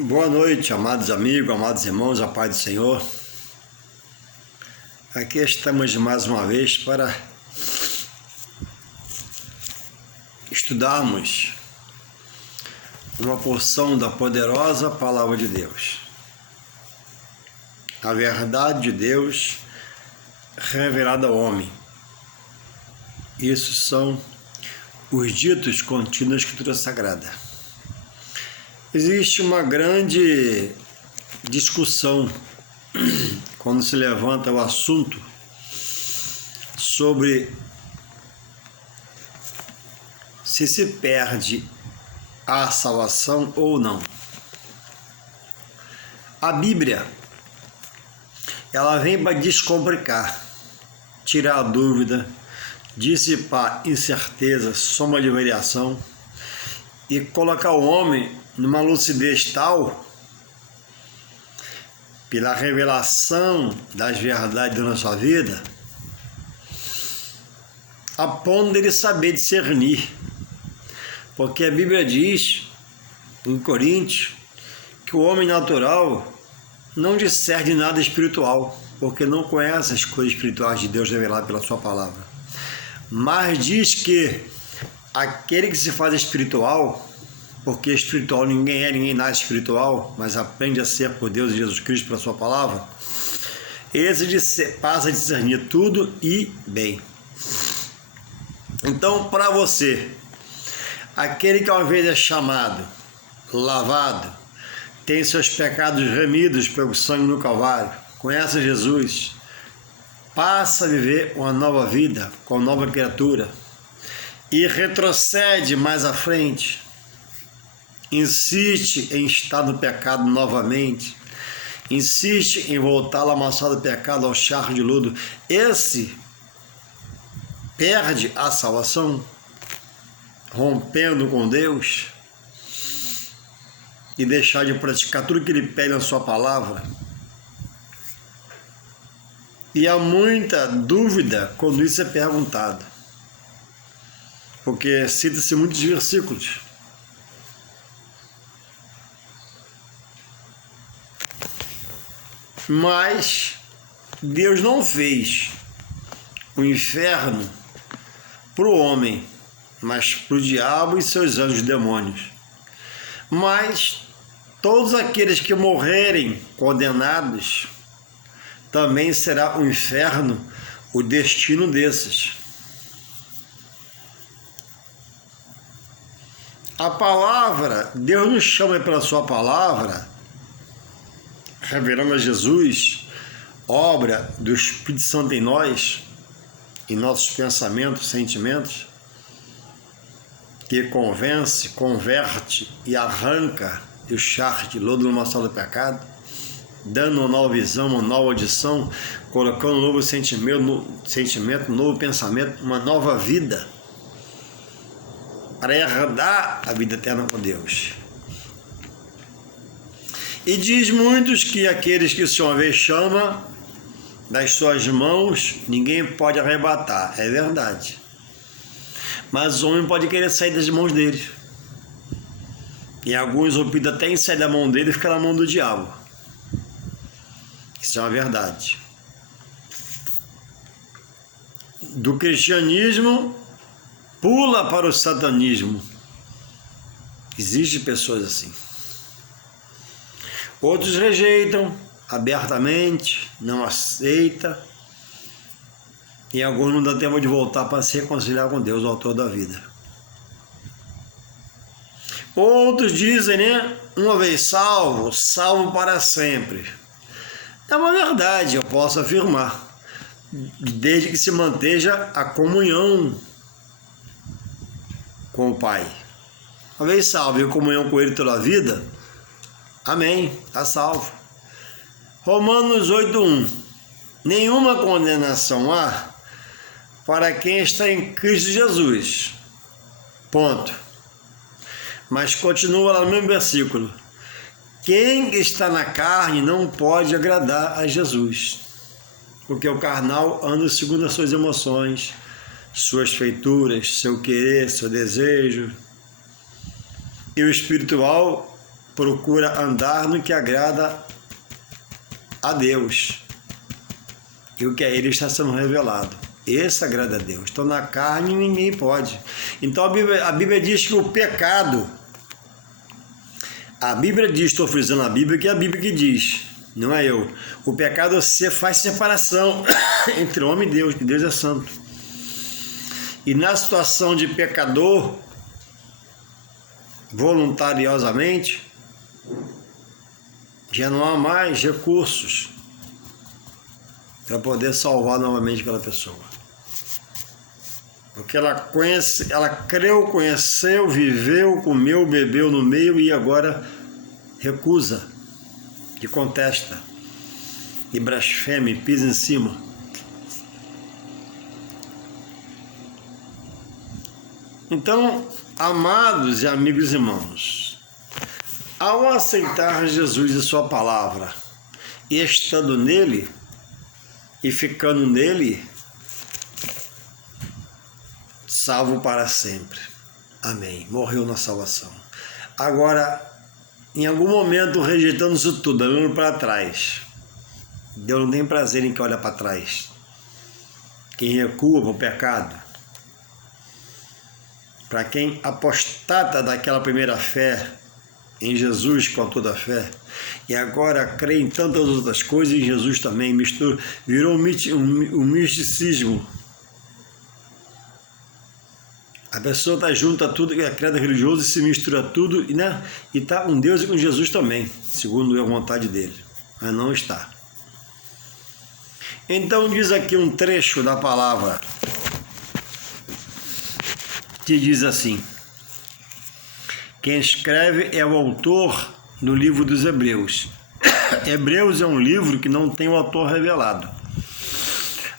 Boa noite, amados amigos, amados irmãos, a paz do Senhor. Aqui estamos mais uma vez para estudarmos uma porção da poderosa Palavra de Deus. A verdade de Deus revelada ao homem. Isso são os ditos contidos na Escritura Sagrada. Existe uma grande discussão quando se levanta o assunto sobre se perde a salvação ou não. A Bíblia, ela vem para descomplicar, tirar a dúvida, dissipar incerteza, soma de variação e colocar o homem numa lucidez tal, pela revelação das verdades da nossa vida, a ponto dele saber discernir. Porque a Bíblia diz, em Coríntios, que o homem natural não discerne nada espiritual, porque não conhece as coisas espirituais de Deus reveladas pela sua palavra. Mas diz que aquele que se faz espiritual, porque espiritual ninguém nasce espiritual, mas aprende a ser por Deus e Jesus Cristo pela sua palavra, esse passa a discernir tudo e bem. Então, para você, aquele que uma vez é chamado, lavado, tem seus pecados remidos pelo sangue no Calvário, conhece Jesus, passa a viver uma nova vida com nova criatura e retrocede mais à frente, insiste em estar no pecado novamente, insiste em voltar a lamaçar do pecado ao charco de lodo, esse perde a salvação, rompendo com Deus e deixar de praticar tudo que Ele pede na sua palavra. E há muita dúvida quando isso é perguntado, porque cita-se muitos versículos. Mas Deus não fez o inferno para o homem, mas para o diabo e seus anjos demônios. Mas todos aqueles que morrerem condenados, também será o inferno o destino desses. A palavra, Deus nos chama pela sua palavra, revelando a Jesus, obra do Espírito Santo em nós, em nossos pensamentos, sentimentos, que convence, converte e arranca o charco de lodo no lamaçal do pecado, dando uma nova visão, uma nova audição, colocando um novo sentimento, um novo pensamento, uma nova vida, para herdar a vida eterna com Deus. E diz muitos que aqueles que o Senhor uma vez chama, das suas mãos ninguém pode arrebatar. É verdade. Mas o homem pode querer sair das mãos dele. E alguns optam até em sair da mão dele e ficar na mão do diabo. Isso é uma verdade. Do cristianismo, pula para o satanismo. Existem pessoas assim. Outros rejeitam abertamente, não aceita, e alguns não dá tempo de voltar para se reconciliar com Deus, o autor da vida. Outros dizem, uma vez salvo, salvo para sempre. É uma verdade, eu posso afirmar, desde que se mantenha a comunhão com o Pai. Uma vez salvo e a comunhão com Ele toda a vida, amém, está salvo. Romanos 8:1. Nenhuma condenação há para quem está em Cristo Jesus. Ponto. Mas continua lá no mesmo versículo. Quem está na carne não pode agradar a Jesus, porque o carnal anda segundo as suas emoções, suas feituras, seu querer, seu desejo. E o espiritual procura andar no que agrada a Deus. E o que a ele está sendo revelado. Esse agrada a Deus. Então, na carne, ninguém pode. Então, a Bíblia diz que o pecado... A Bíblia diz, estou frisando a Bíblia, que é a Bíblia que diz, não é eu. O pecado faz separação entre homem e Deus, que Deus é santo. E na situação de pecador, voluntariosamente, já não há mais recursos para poder salvar novamente aquela pessoa. Porque ela creu, conheceu, viveu, comeu, bebeu no meio e agora recusa, e contesta, e blasfema, e pisa em cima. Então, amados e amigos irmãos, ao aceitar Jesus e sua palavra, e estando nele, e ficando nele, salvo para sempre. Amém. Morreu na salvação. Agora, em algum momento, rejeitando isso tudo, olhando para trás, Deus não tem prazer em quem olha para trás. Quem recua para o pecado, para quem apostata daquela primeira fé em Jesus com toda a fé, e agora crê em tantas outras coisas, em Jesus também, virou um misticismo. A pessoa está junto a tudo que é credo religioso e se mistura tudo, né? E está com Deus e com Jesus também, segundo a vontade dele, mas não está. Então diz aqui um trecho da palavra que diz assim: quem escreve é o autor do livro dos Hebreus. Hebreus é um livro que não tem o autor revelado.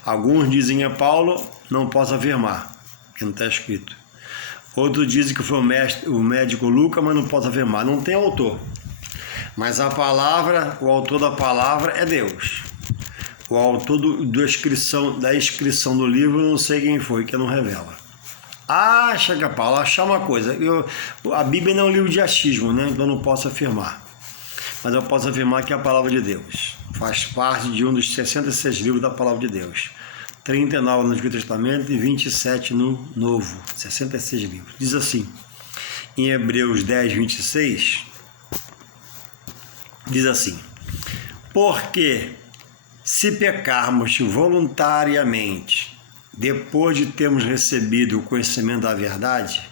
Alguns dizem é Paulo, não posso afirmar, que não está escrito. Outros dizem que foi o médico Lucas, mas não posso afirmar, não tem autor. Mas a palavra, o autor da palavra é Deus. O autor da inscrição do livro, não sei quem foi, que não revela. Chega Paulo, achar uma coisa. A Bíblia não é um livro de achismo, né? Então não posso afirmar. Mas eu posso afirmar que é a palavra de Deus. Faz parte de um dos 66 livros da palavra de Deus. 39 no Antigo Testamento e 27 no Novo. 66 livros. Diz assim, em Hebreus 10, 26, diz assim: porque se pecarmos voluntariamente, depois de termos recebido o conhecimento da verdade,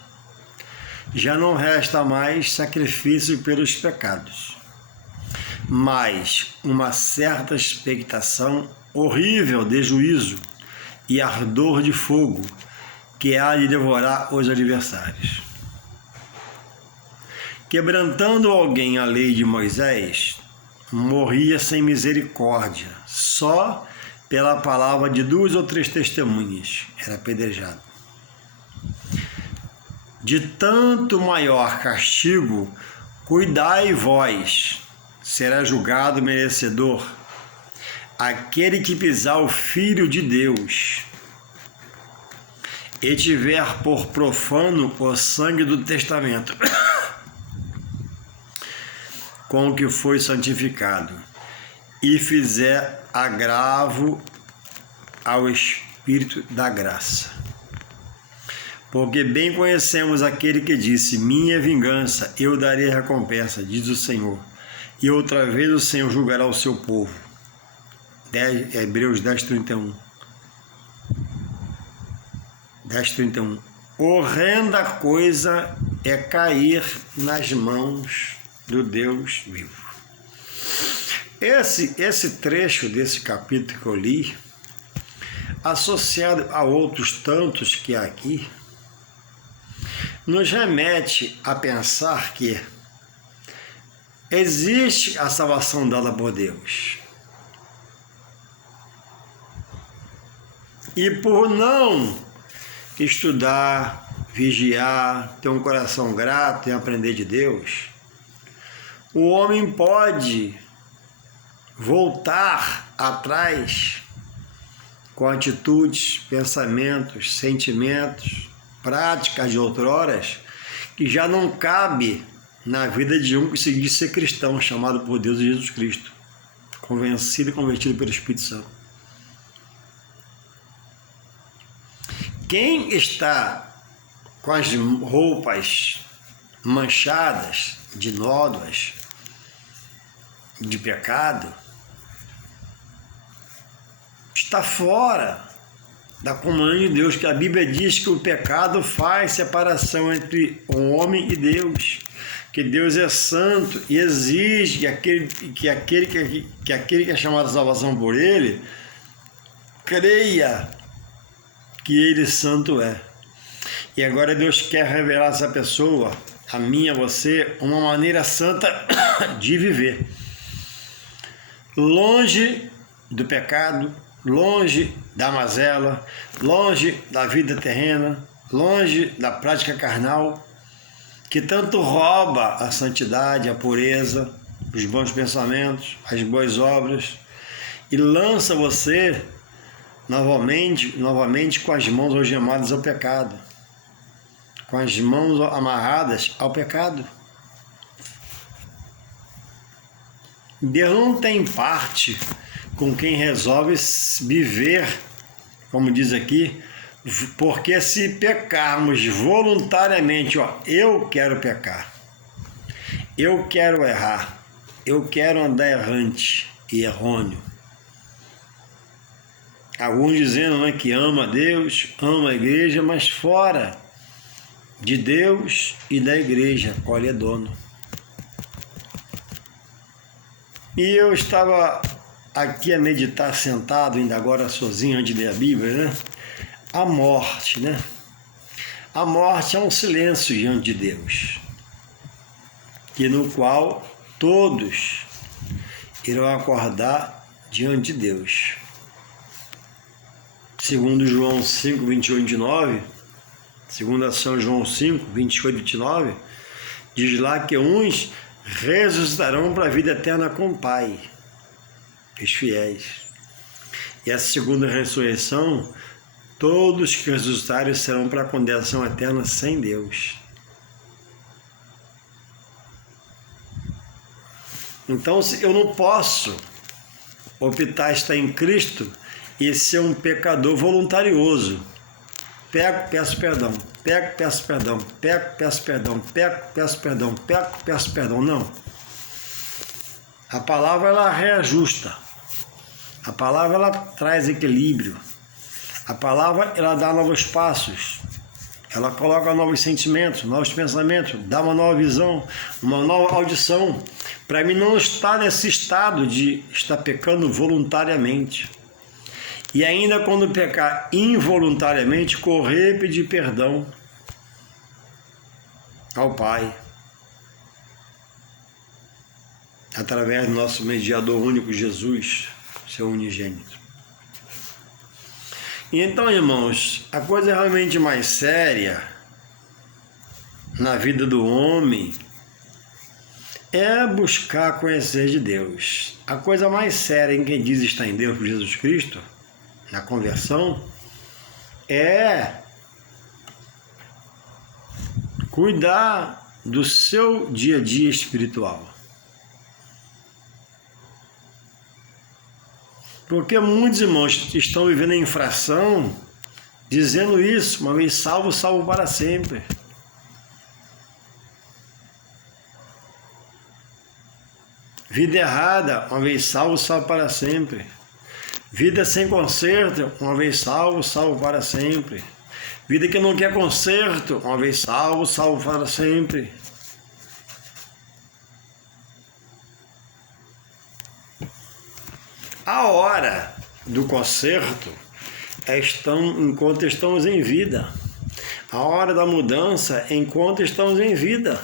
já não resta mais sacrifício pelos pecados, mas uma certa expectação horrível de juízo e ardor de fogo que há de devorar os adversários. Quebrantando alguém a lei de Moisés, morria sem misericórdia, só pela palavra de 2 ou 3 testemunhas, era apedrejado. De tanto maior castigo, cuidai vós, será julgado merecedor aquele que pisar o Filho de Deus e tiver por profano o sangue do testamento, com o que foi santificado, e fizer agravo ao Espírito da graça. Porque bem conhecemos aquele que disse: minha vingança, eu darei recompensa, diz o Senhor. E outra vez o Senhor julgará o seu povo. Hebreus 10:31. 10:31. Horrenda coisa é cair nas mãos do Deus vivo. Esse trecho desse capítulo que eu li, associado a outros tantos que há aqui, nos remete a pensar que existe a salvação dada por Deus. E por não estudar, vigiar, ter um coração grato e aprender de Deus, o homem pode voltar atrás com atitudes, pensamentos, sentimentos, práticas de outroras que já não cabe na vida de um que se diz ser cristão, chamado por Deus de Jesus Cristo, convencido e convertido pelo Espírito Santo. Quem está com as roupas manchadas de nódoas, de pecado, está fora da comunhão de Deus, que a Bíblia diz que o pecado faz separação entre o homem e Deus, que Deus é santo e exige que aquele que é chamado a salvação por Ele, creia que Ele santo é. E agora Deus quer revelar a essa pessoa, a mim, a você, uma maneira santa de viver. Longe do pecado, longe da mazela, longe da vida terrena, longe da prática carnal, que tanto rouba a santidade, a pureza, os bons pensamentos, as boas obras, e lança você novamente com as mãos algemadas ao pecado, com as mãos amarradas ao pecado. Deus não tem parte com quem resolve viver, como diz aqui, porque se pecarmos voluntariamente, eu quero pecar, eu quero errar, eu quero andar errante e errôneo. Alguns dizendo, né, que ama a Deus, ama a igreja, mas fora de Deus e da igreja, qual é dono. E eu estava aqui a meditar sentado, ainda agora sozinho, antes de ler a Bíblia, né? A morte, né? A morte é um silêncio diante de Deus, e no qual todos irão acordar diante de Deus. Segundo João 5, 28 e 29, segundo São João 5, 28 e 29, diz lá que uns ressuscitarão para a vida eterna com o Pai, os fiéis. E a segunda ressurreição, todos que ressuscitarem serão para a condenação eterna sem Deus. Então, eu não posso optar estar em Cristo e ser um pecador voluntarioso. Pego, peço perdão, pego, peço perdão, pego, peço perdão, pego, peço perdão, pego, peço perdão. Não. A palavra, ela reajusta. A palavra, ela traz equilíbrio. A palavra, ela dá novos passos. Ela coloca novos sentimentos, novos pensamentos, dá uma nova visão, uma nova audição, para mim não estar nesse estado de estar pecando voluntariamente. E ainda quando pecar involuntariamente, correr e pedir perdão ao Pai, através do nosso mediador único, Jesus, seu unigênito. E então, irmãos, a coisa realmente mais séria na vida do homem é buscar conhecer de Deus. A coisa mais séria em quem diz estar em Deus por Jesus Cristo, na conversão, é cuidar do seu dia a dia espiritual. Porque muitos irmãos estão vivendo a infração, dizendo isso, uma vez salvo, salvo para sempre. Vida errada, uma vez salvo, salvo para sempre. Vida sem conserto, uma vez salvo, salvo para sempre. Vida que não quer conserto, uma vez salvo, salvo para sempre. A hora do conserto é enquanto estamos em vida. A hora da mudança é enquanto estamos em vida.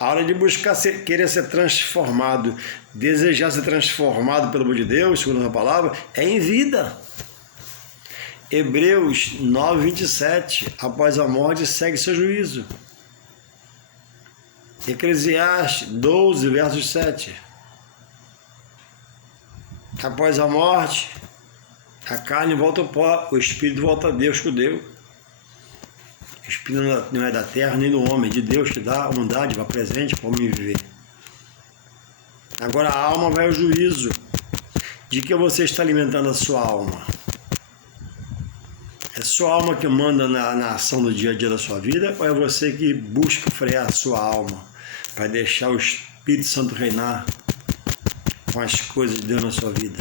A hora de buscar querer ser transformado, desejar ser transformado pelo amor de Deus, segundo a palavra, é em vida. Hebreus 9, 27. Após a morte segue seu juízo. Eclesiastes 12, versos 7. Após a morte, a carne volta ao pó, o espírito volta a Deus que o deu. O espírito não é da terra nem do homem, é de Deus que dá uma dádiva presente para o homem viver. Agora a alma vai ao juízo. De que você está alimentando a sua alma? É sua alma que manda na ação do dia a dia da sua vida, ou é você que busca frear a sua alma para deixar o Espírito Santo reinar com as coisas de Deus na sua vida?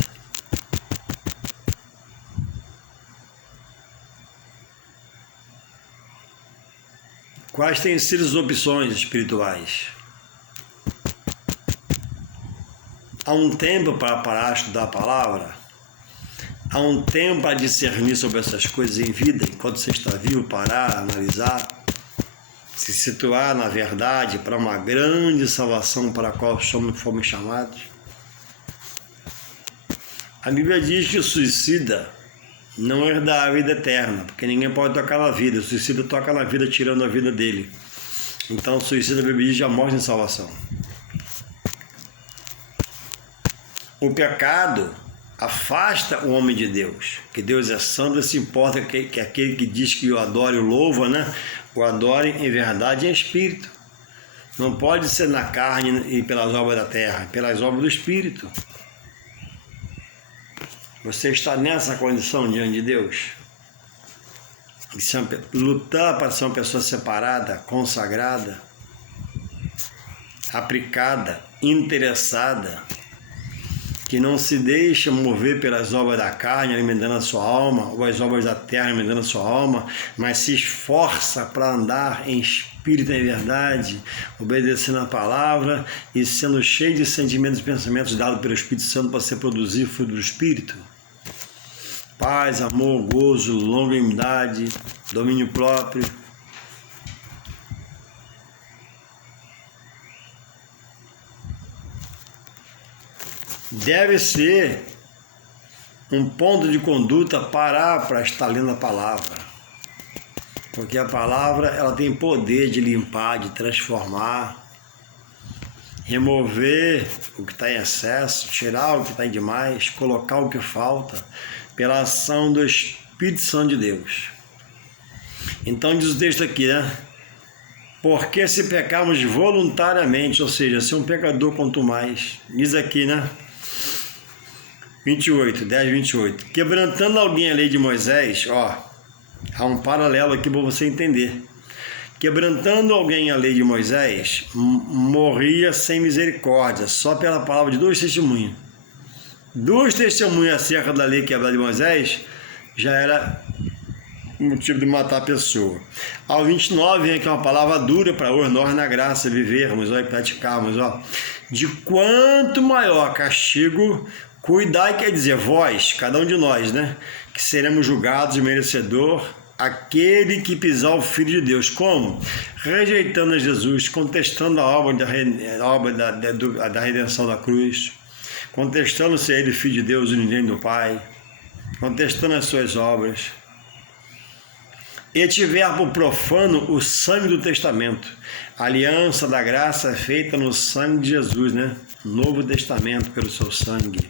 Quais têm sido as opções espirituais? Há um tempo para parar de estudar a palavra? Há um tempo para discernir sobre essas coisas em vida, enquanto você está vivo, parar, analisar, se situar na verdade para uma grande salvação para a qual fomos chamados? A Bíblia diz que o suicida não herdará a vida eterna, porque ninguém pode tocar na vida. O suicida toca na vida tirando a vida dele. Então o suicida, a Bíblia diz, já morre em salvação. O pecado afasta o homem de Deus, que Deus é santo, se importa que aquele que diz que o adora e o louva, né? O adore em verdade e em espírito. Não pode ser na carne e pelas obras da terra, pelas obras do Espírito. Você está nessa condição diante de Deus? Lutar para ser uma pessoa separada, consagrada, aplicada, interessada, que não se deixa mover pelas obras da carne, alimentando a sua alma, ou as obras da terra, alimentando a sua alma, mas se esforça para andar em espírito e em verdade, obedecendo a palavra e sendo cheio de sentimentos e pensamentos dados pelo Espírito Santo para ser produzir fruto do Espírito. Paz, amor, gozo, longanimidade, domínio próprio. Deve ser um ponto de conduta parar para estar lendo a palavra, porque a palavra ela tem poder de limpar, de transformar, remover o que está em excesso, tirar o que está em demais, colocar o que falta, pela ação do Espírito Santo de Deus. Então diz o texto aqui, né? Porque se pecarmos voluntariamente, ou seja, se um pecador quanto mais, diz aqui, né? 10:28. Quebrantando alguém a lei de Moisés, há um paralelo aqui para você entender. Quebrantando alguém a lei de Moisés, morria sem misericórdia, só pela palavra de 2 testemunhas. 2 testemunhas acerca da lei quebrada de Moisés, já era motivo de matar a pessoa. Ao 29 vem aqui uma palavra dura para hoje nós na graça vivermos e praticarmos. De quanto maior castigo, cuidai, quer dizer, vós, cada um de nós, né? Que seremos julgados de merecedor aquele que pisar o Filho de Deus. Como? Rejeitando a Jesus, contestando a obra da redenção da cruz, contestando ser ele Filho de Deus, unigênito do Pai, contestando as suas obras. E tiver por profano o sangue do testamento. A aliança da graça é feita no sangue de Jesus, né? Novo Testamento pelo seu sangue.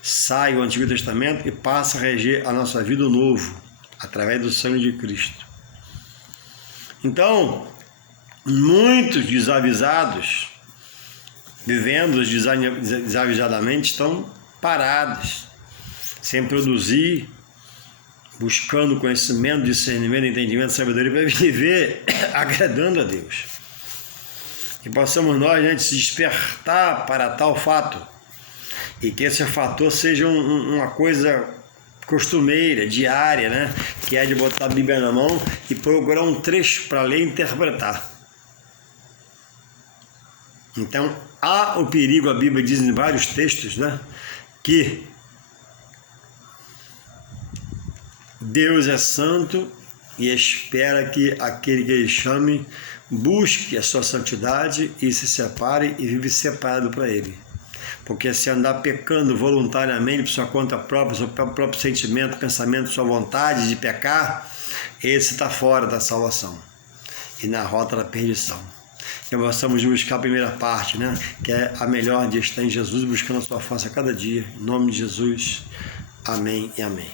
Sai o Antigo Testamento e passa a reger a nossa vida novo, através do sangue de Cristo. Então, muitos desavisados, vivendo desavisadamente, estão parados, sem produzir, buscando conhecimento, discernimento, entendimento, sabedoria, para viver agradando a Deus. Que possamos nós, antes de despertar para tal fato, e que esse fator seja uma coisa costumeira, diária, né? Que é de botar a Bíblia na mão e procurar um trecho para ler e interpretar. Então, há o perigo, a Bíblia diz em vários textos, né? Que Deus é santo e espera que aquele que ele chame busque a sua santidade e se separe e vive separado para ele. Porque se andar pecando voluntariamente por sua conta própria, seu próprio sentimento, pensamento, sua vontade de pecar, esse está fora da salvação e na rota da perdição. E possamos buscar a primeira parte, né? Que é a melhor de estar em Jesus, buscando a sua face a cada dia. Em nome de Jesus. Amém e amém.